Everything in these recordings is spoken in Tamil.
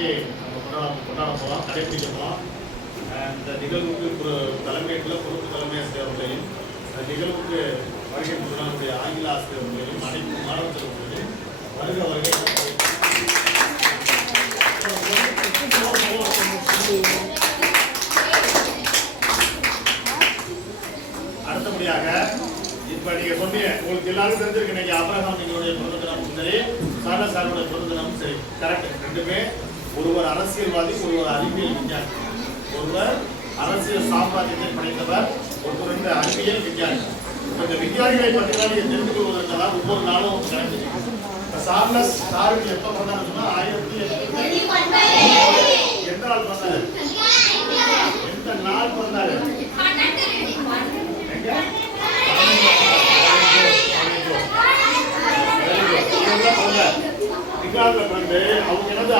இன்னைக்கு நம்ம கொண்டாட போகிறோம், கடைபிடிக்க போகிறோம். இந்த நிகழ்வுக்கு ஒரு தலைமையில் பொறுப்பு தலைமை ஆசிரியர்களையும் இந்த நிகழ்வுக்கு வருகை நம்முடைய ஆங்கில ஆசிரியர்களையும் அனைத்து மாணவ செல்வர்களையும் வருக வருகை. அடுத்தபடியாக இப்ப நீங்க சொன்னீங்க, உங்களுக்கு எல்லாரும் தெரிஞ்சிருக்கு இன்னைக்கு ஆபிரகாம் நீங்களுடைய பிறந்த தினமும் சரி, சார்லஸ் சாருடைய பிறந்த தினமும் சரி. கரெக்ட். ரெண்டுமே ஒருவர் அரசியல்வாதி, ஒருவர் அறிவியல் விஞ்ஞானி. ஒருவர் அரசியல் சாம்ராஜ்யத்தை படைத்தவர், ஒருவர் இந்த அறிவியல் விஞ்ஞானி. இந்த விஞ்ஞானிகளை பற்றி நீங்க தெரிந்து கொள்வதற்காக ஒவ்வொரு நாளும் சார்லஸ் சாருக்கு எப்ப பிறந்தாரு சொன்னா 1800 எந்த நாள் பிறந்தாரு? எந்த நாள் பிறந்தாரு?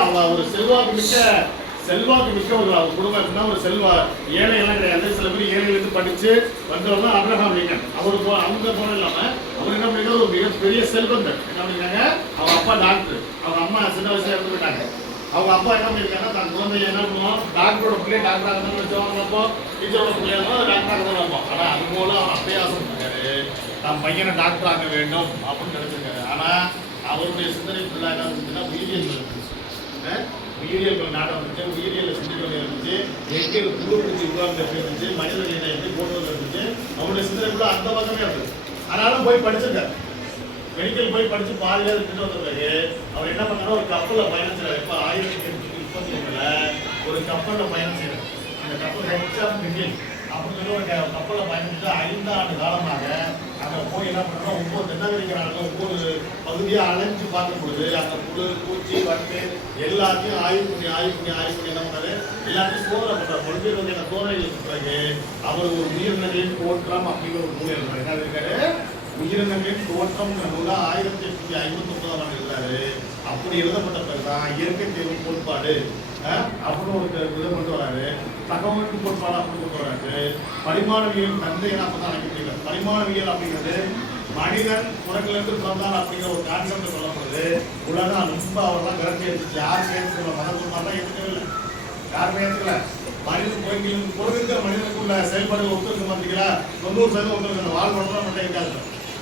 அவங்க ஒரு செல்வாக்கு மிக்க ஒரு குடும்பம். ஒரு செல்வா ஏழை எல்லாம் கிடையாது. சில பேர் ஏழையிலிருந்து படிச்சு வந்தவங்க ஆபிரகாம் லிங்கன். அவருக்கு அவங்க போன இல்லாம அவர் என்ன பண்ணிருக்காரு, ஒரு மிகப்பெரிய செல்வந்தர். என்ன பண்ணிருக்காங்க, அவங்க அப்பா டாக்டர், அவங்க அம்மா சின்ன வயசுல இருந்து போயிட்டாங்க. அவங்க அப்பா என்ன பண்ணிருக்காங்க, தன் குழந்தைய என்ன பண்ணுவோம், டாக்டரோட பிள்ளைய டாக்டராக தான் வச்சோம், டீச்சரோட பிள்ளையா டாக்டராக தான் வைப்போம். ஆனா அது போல அப்படியே ஆசைப்பட்டாரு, தன் பையனை டாக்டர் ஆக வேண்டும் அப்படின்னு நினைச்சிருக்காரு. ஆனா அவருடைய சிந்தனை ஃபுல்லாக என்ன இருந்துச்சுன்னா உயிரியல் நாட்டம் இருந்துச்சு, உயிரியல் சிந்தனை இருந்துச்சு, எங்கே புழு பிடிச்சி உருவாக்க இருந்துச்சு, மனிதர்களை எப்படி போடுவது இருந்துச்சு. அவருடைய சிந்தனை ஃபுல்லாக அந்த பக்கமே இருந்துச்சு. ஆனாலும் போய் படிச்சிருக்காரு, மெடிக்கல் போய் படிச்சு பாதியில இருந்துட்டு வந்த பிறகு அவர் என்ன பண்ணாரு, ஒரு கப்பலில் பயணம் செய்யறாரு. இப்போ 1837 ஒரு கப்பலில் பயணம் செய்யறாரு. அந்த கப்பல் ஹெச்எம் மிகில் அப்படின்னு சொல்லி ஒரு கப்பலில் பயணிச்சுட்டு 5 ஆண்டு காலமாக அங்கே போய் என்ன பண்ணுறோம், ஒவ்வொரு தென்னமெரிக்க நாட்டில் ஒவ்வொரு பகுதியாக அலைஞ்சு பார்க்கும் பொழுது அங்கே புழு பூச்சி வட்டு எல்லாத்தையும் ஆய்வு பண்ணி என்ன பண்ணாரு, எல்லாத்தையும் சோதனை பண்ணுறாரு. பல்வேறு வகையான சோதனைகளுக்கு பிறகு அவர் ஒரு உயிரினங்களின் தோற்றம் அப்படிங்கிற ஒரு நூல் எழுதுறாரு. என்ன இருக்காரு, உயிரினங்களின் தோற்றம்ங்கிற நூலா 1859 எழுதுறாரு. அப்படி எழுதப்பட்ட பிறகுதான் இயற்கை தேர்வு கோட்பாடு அப்படின்னு ஒரு இதை கொண்டு வராரு. தகவலுக்கு கோட்பாடு அப்படின்னு கொண்டு வராரு. பரிமாணவியல் தந்தை என்ன அப்பதான் அழைக்கப்படுகிறது. பரிமாணவியல் அப்படிங்கிறது மனிதன் குரங்கிலிருந்து பிறந்தான் அப்படிங்கிற ஒரு கான்செப்ட் சொல்லப்படுது. உலகம் ரொம்ப அவர்லாம் விரட்டி எடுத்துச்சு. யாரும் ஏற்றுக்கல, மதகுமாரெல்லாம் ஏற்றுக்கவே இல்லை, யாருமே ஏற்றுக்கல. மனிதன் கோயில்களுக்கு குரங்குங்கிற மனிதனுக்குள்ள செயல்பாடுகள் ஒத்துழைக்க மாட்டீங்களா, 90% ஒத்துழைக்க வாழ்வாழ்லாம் மட்டும் இருக்காது.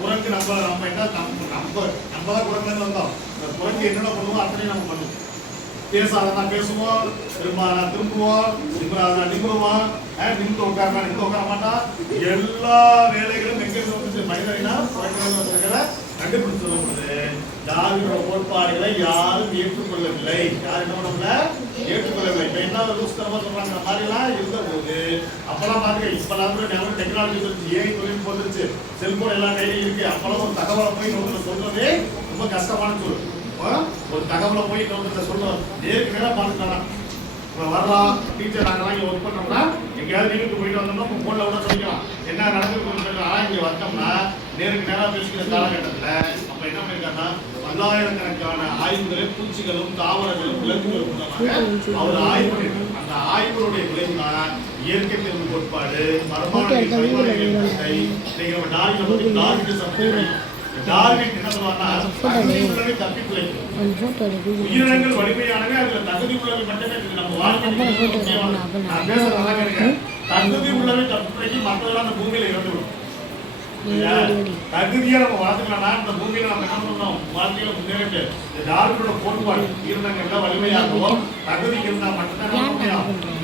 குரங்கு நம்ம என்ன நம்ம தான் குரங்குலேருந்து வந்தோம். இந்த குரங்கு என்னென்ன பண்ணுவோம் அத்தனையும் நம்ம பண்ணுவோம். பேசாதனா பேசுவோம், திரும்புவோம், நிமிருவோம், நிமிந்து உட்காரனா நிமிந்து உட்கார மாட்டான். எல்லா வேலைகளும் எங்க வந்துச்சு, மனிதனா கண்டுபிடிச்சு சொல்லப்படுது. டார்வினோட கோட்பாடுகளை யாரும் ஏற்றுக்கொள்ளவில்லை. யாரும் என்ன பண்ணல, ஏற்றுக்கொள்ளவில்லை. இப்ப என்ன ரூஸ்தரமா சொல்றாங்க, இந்த மாதிரி எல்லாம் இருந்த போது அப்பெல்லாம் பாருங்க, இப்பெல்லாம் டெக்னாலஜி வந்துச்சு, ஏஐ தொழில்நுட்பம் வந்துருச்சு, செல்போன் எல்லா கையிலும் இருக்கு. அப்பெல்லாம் ஒரு தகவலை போய் சொல்றதே ரொம்ப கஷ்டமான சொல். ஒரு தகவலை போய் இன்னொருத்த சொல்லணும், நேருக்கு நேரம் பார்த்துக்கலாம். இப்போ வர்றோம் டீச்சர் நாங்களாம் இங்கே ஒர்க் பண்ணோம்னா எங்கேயாவது வீட்டுக்கு போயிட்டு வந்தோம்னா இப்போ ஃபோனில் கூட சொல்லிக்கலாம் என்ன நடந்துருக்கு. ஆனால் இங்கே வந்தோம்னா நேருக்கு நேரம் பேசிக்கிற காலகட்டத்தில் அப்போ என்ன பண்ணியிருக்காங்கன்னா பல்லாயிரக்கணக்கான ஆய்வுகளை பூச்சிகளும் தாவரங்களும் விலங்குகளும் மூலமாக அவர் ஆய்வு பண்ணியிருக்காங்க. அந்த ஆய்வுடைய விளைவு தான் இயற்கை தேர்வு கோட்பாடு, மரபாணவியல் பரிமாணவியல். இன்னைக்கு நம்ம டார்வினை பற்றி டார்வினிசம் டார்வின் என்ன சொல்லுவாங்கன்னா, தகுதி உள்ளவை தப்பி பிழைக்கும். உயிரினங்கள் வலிமையானவை, அதுல தகுதி உள்ளவை மட்டுமே இருக்கு. நம்ம வாழ்க்கை தகுதி உள்ளவை தப்பி பிழைக்கும், மற்றதெல்லாம் அந்த பூமியில இறந்துவிடும். தகுதியா நம்ம வளர்த்துக்கலாம்னா இந்த பூமியில நம்ம என்ன பண்ணணும், வாழ்க்கையில முன்னேறிட்டு டார்வினோட கோட்பாடு உயிரினங்கள்ல வலிமையாகவும் தகுதி இருந்தா மட்டும்தான்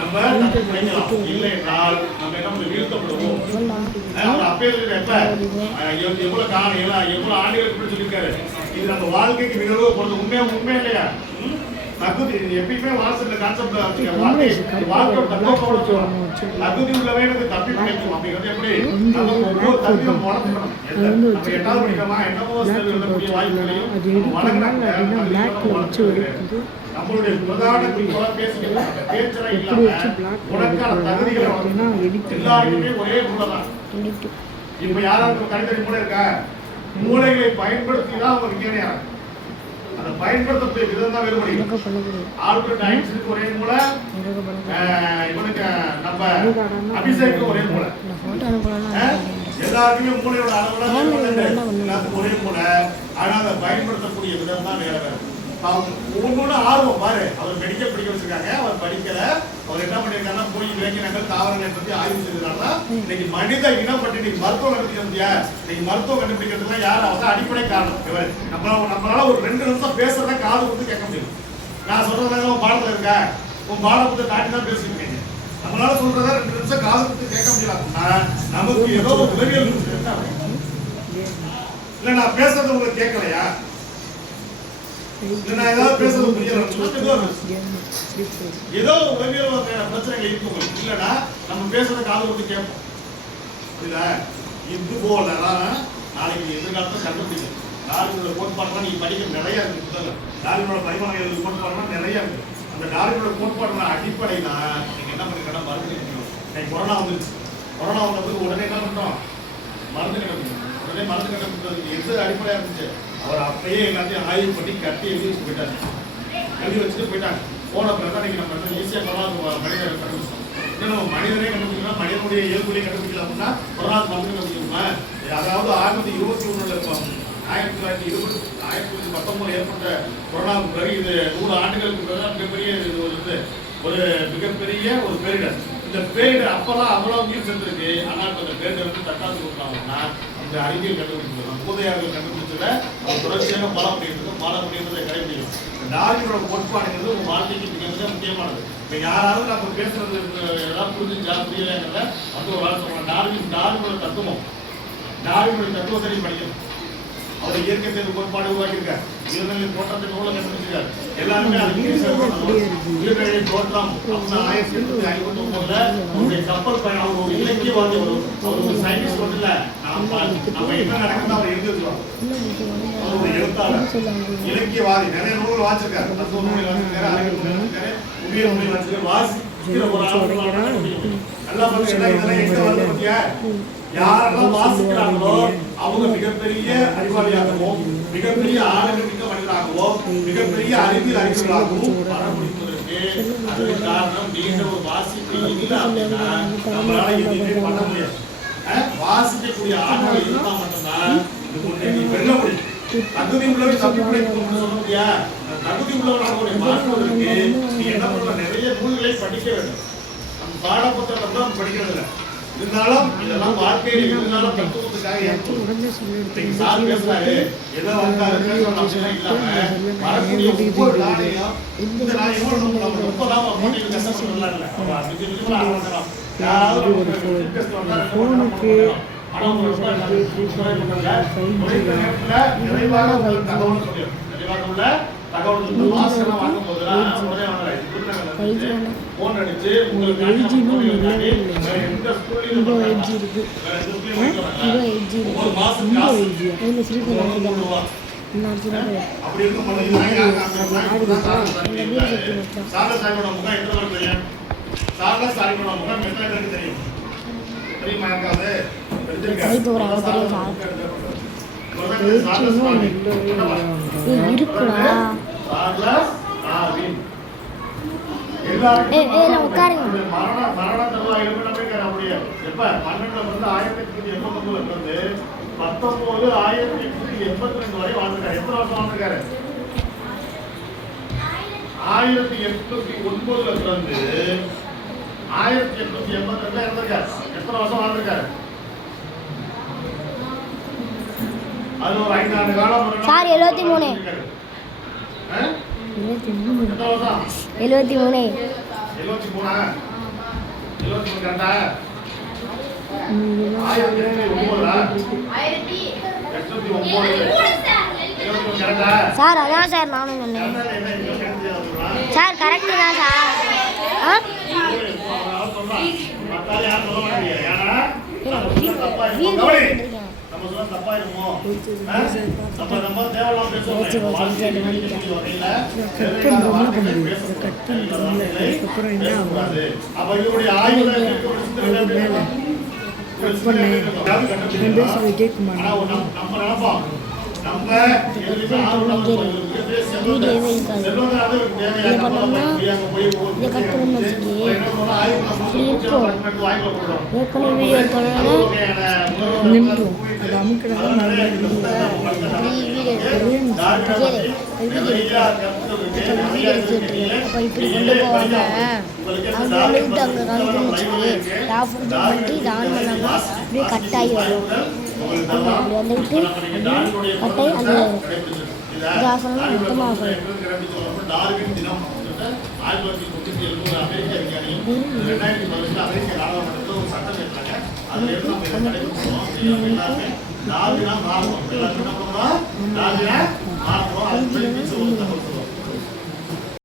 நம்ம தப்பி பிழைக்கலாம். இல்லை என்றால் நம்ம என்ன வீழ்த்தப்படுவோம். அப்பே எப்ப எவ்வளவு காலம் எவ்வளவு ஆண்டுகளுக்கு சொல்லியிருக்காரு. இது நம்ம வாழ்க்கைக்கு நிகழ்வு போறது உண்மை இல்லையா? தகுதி எப்பயுமே வாசல் கான்செப்ட் தகுதி உள்ளவே எனக்கு தப்பி கிடைக்கும். அப்படிங்கிறது எப்படி நம்ம ஒவ்வொரு தகுதியும் வளர்த்துக்கணும். நம்ம 8வது படிக்கமா என்னவோ எழுதக்கூடிய வாய்ப்புகளையும் நம்மளுடைய பிரதான குறிப்பாக பேசுகிறோம். பேச்சரை இல்லாம உனக்கான தகுதிகளை எல்லாருக்குமே ஒரே மூளை தான். இப்ப யாராவது கணிதறி மூளை இருக்கா, மூளைகளை பயன்படுத்தி தான் அவங்க விஞ்ஞானியா. அதை பயன்படுத்தக்கூடிய விதம் தான் வேறுபடுகிறது. ஆல்பர்ட் ஐன்ஸ்டீனுக்கு ஒரே மூளை, இவனுக்கு நம்ம அபிஷேக்கு ஒரே மூளை. எல்லாருக்குமே மூளையோட அளவுல எல்லாத்துக்கும் ஒரே மூளை. ஆனா அதை பயன்படுத்தக்கூடிய விதம் தான் வேற வேற. ஒவ்வொன்றும் ஆர்வம் பாரு. அவர் மெடிக்கல் படிக்க வச்சிருக்காங்க, அவர் படிக்கல. அவர் என்ன பண்ணிருக்காருன்னா போய் இலக்கியங்கள் தாவரங்களை பத்தி ஆய்வு செய்திருக்காருன்னா இன்னைக்கு மனித இனம் பற்றி இன்னைக்கு மருத்துவம் கண்டுபிடிக்க முடியாது. இன்னைக்கு மருத்துவம் கண்டுபிடிக்கிறதுலாம் யார் அவங்க அடிப்படை காரணம் இவர். நம்மளால ஒரு 2 நிமிஷம் பேசுறத காது கொடுத்து கேட்க முடியும். நான் சொல்றதா உன் பாடத்துல இருக்க, உன் பாடத்தை தாண்டி தான் பேசிட்டு இருக்கீங்க. நம்மளால சொல்றதா 2 நிமிஷம் காது கொடுத்து கேட்க முடியல அப்படின்னா நமக்கு ஏதோ ஒரு உதவியல் இல்ல. நான் பேசுறது உங்களுக்கு கேட்கலையா? நான் ஏதாவது பேசுறது புரியல, ஏதோ ஒரு உளவியல் பிரச்சனைகள் இருக்கு உங்களுக்கு. இல்லைன்னா நம்ம பேசுறத காது கொடுத்து கேட்போம். இல்ல இது போலதான் நாளைக்கு எதிர்காலத்தை கண்டுபிடிக்கும். டார்வினோட கோட்பாடுலாம் நீங்க படிக்க நிறைய இருக்கு. புத்தகம் டார்வினோட பரிமாணங்கள் கோட்பாடுலாம் நிறைய இருக்கு. அந்த டார்வினோட கோட்பாடுல அடிப்படைனா நீங்க என்ன பண்ணிக்கலாம், மருந்து கண்டுபிடிக்கணும். இன்னைக்கு கொரோனா வந்துருச்சு. கொரோனா வந்ததுக்கு உடனே என்ன பண்றோம், மருந்து கண்டுபிடிக்கணும். உடனே மருந்து கண்டுபிடிக்கிறதுக்கு எது அடிப்படையா இருந்துச்சு, அவர் அப்பயே எல்லாத்தையும் ஆய்வு பண்ணி கட்டி எழுதி வச்சு போயிட்டாங்க. எழுதி வச்சுட்டு போயிட்டாங்க. போன பிறகு இன்னைக்கு நம்ம ஈஸியாக கொரோனா மனிதரை கண்டுபிடிச்சோம். இன்னும் நம்ம மனிதனே கண்டுபிடிக்கலாம், மனிதனுடைய இயல்புலையும் கண்டுபிடிக்கலாம் அப்படின்னா கொரோனா மருந்து கண்டுபிடிக்கணுமா? அதாவது 1921 1919 ஏற்பட்ட கொரோனாவுக்கு பிறகு இது 100 ஆண்டுகளுக்கு பிறகு மிகப்பெரிய ஒரு மிகப்பெரிய ஒரு பேரிடர். இந்த பேரிடர் அப்பெல்லாம் அவ்வளவு உயிர் சென்றிருக்கு. ஆனால் இந்த பேரிடர் வந்து தற்காத்து கொடுத்தாங்கன்னா இந்த அறிவியல் கண்டுபிடிக்கிறது மூதையார்கள் கண்டுபிடிச்சத ஒரு தொடர்ச்சியாக பால முடியுன்றதை கடைபிடிக்கும். டார்வினோட கோட்பாடுங்கிறது உங்க வாழ்க்கைக்கு மிக மிக முக்கியமானது. இப்போ யாராவது நம்ம பேசுறது ஏதாவது புரிஞ்சுச்சா புரியலைங்கிறத வந்து ஒரு ஆள் சொல்லுவாங்க. டார்வினோட தத்துவம், டார்வினோட தத்துவத்தை படிக்கணும். அவர் இயற்கை தேர்வு கோட்பாடு உருவாக்கியிருக்கார். இயற்கை தோற்றத்தை நூலை கண்டுபிடிச்சிருக்காரு. எல்லாருமே உயிர்களின் தோற்றம் 1859 அவருடைய கப்பல் பயணம். அவர் ஒரு இலக்கியவாதி, அவர் ஒரு சயின்டிஸ்ட் மட்டும் இல்ல. நம்ம என்ன நடக்குதுன்னு அவர் எழுதி வச்சிருவாங்க. அவர் ஒரு எழுத்தாளர், இலக்கியவாதி, நிறைய நூல்கள் வாசிச்சிருக்காரு. தத்துவ நூல்கள் வாசிச்சிருக்காரு, அறிவியல் நூல்கள் வாசிச்சிருக்காரு, உயிரியல் நூல்கள் வாசிச்சிருக்காரு. வாசிக்கிற ஒரு ஆள் நல்லா பார்த்தீங்கன்னா இதெல்லாம் எங்க வருது பத்தியா? யாரெல்லாம் வாசிக்கிறாங்களோ அவங்க மிகப்பெரிய அறிவாளியாகவும் மிகப்பெரிய ஆளுமிக்க மனிதராகவும் மிகப்பெரிய அறிவியல் அறிஞர்களாகவும் வர முடிப்பதற்கு அதுக்கு காரணம் நீண்ட ஒரு வாசிப்பு இல்லை அப்படின்னா நம்மளால எதுவுமே பண்ண முடியாது. வாசிக்கக்கூடிய ஆற்றல் இருந்தா மட்டும்தான் இது வெல்ல முடியும். தகுதி உள்ளவரை தப்பிப்படை சொல்ல முடியா? தகுதி உள்ளவர்களுடைய மாற்றுவதற்கு நீ என்ன பண்ண, நிறைய நூல்களை படிக்க வேண்டும். நம்ம பாடப்புத்தகத்தை தான் படிக்கிறது இல்லை. இருந்தாலும் இதெல்லாம் வாழ்க்கையில் இருந்தாலும் தத்துவத்துக்காக ஏற்படும். சார் பேசுறாரு, ஏதோ வந்தாரு பேசுறோம் அப்படிலாம் இல்லாம வரக்கூடிய ஒவ்வொரு நாளையும் இந்த நாளையும் நம்ம 30 போட்டியில் கஷ்டப்படலாம் இல்லை. யாராவது நிறைவாக தகவல் சொல்லிடும். நிறைவாக உள்ள தகவல் மாசம் வாங்கும் போதுதான் உடனே போன் அடிச்சு உங்களுக்கு அப்படி இருக்கும் முகம் எத்தனை தெரியும் தெரியுமா? இருக்காது வரை வாழ்ந்துருக்காரு. எத்தனை வருஷம் வாழ்ந்துருக்காரு? 1809 பிறந்து 1882 இறந்திருக்காரு. எத்தனை வருஷம் வாழ்ந்துருக்காரு? அது ஒரு 5 ஆண்டு காலம். 73 கரெக்டா? 1809 கரெக்டா? சார் அதான் சார் நானும் சொன்னேன் சார். கரெக்டு தான் சார். தப்பா இருக்குமோ? நம்ம தேவலாம் பேசுவோம். அப்ப இவருடைய ஆய்வு நம்ம நினைப்போம் நம்ம நிறைய கருத்துக்கள் இருக்கு. நிறைய இருக்கு. அப்போ இப்படி கொண்டு போவாங்க அவங்க வந்துட்டு அங்கே காமிச்சு ஆஃப் பண்ணிட்டு இது ஆன் பண்ணாமல் அப்படியே கட் ஆகி வரும். அப்படி வந்துட்டு அப்படியே கட் ஆகி அந்த இது ஆஃப் பண்ணால் மொத்தமாக ஆஃப் ஆகிடும். டார்வின் தினம் 1997 அமெரிக்க விஞ்ஞானி 2015 அமெரிக்க நாடாளுமன்றத்தில் ஒரு சட்டம் ஏற்றாங்க. அதுல இருந்து நம்ம இதை கடைபிடிச்சோம். எல்லாருமே டார்வினா மாறணும். எல்லாருமே என்ன பண்ணுறோம்? டார்வினா மாறணும். அது போய் சொல்லுவோம்.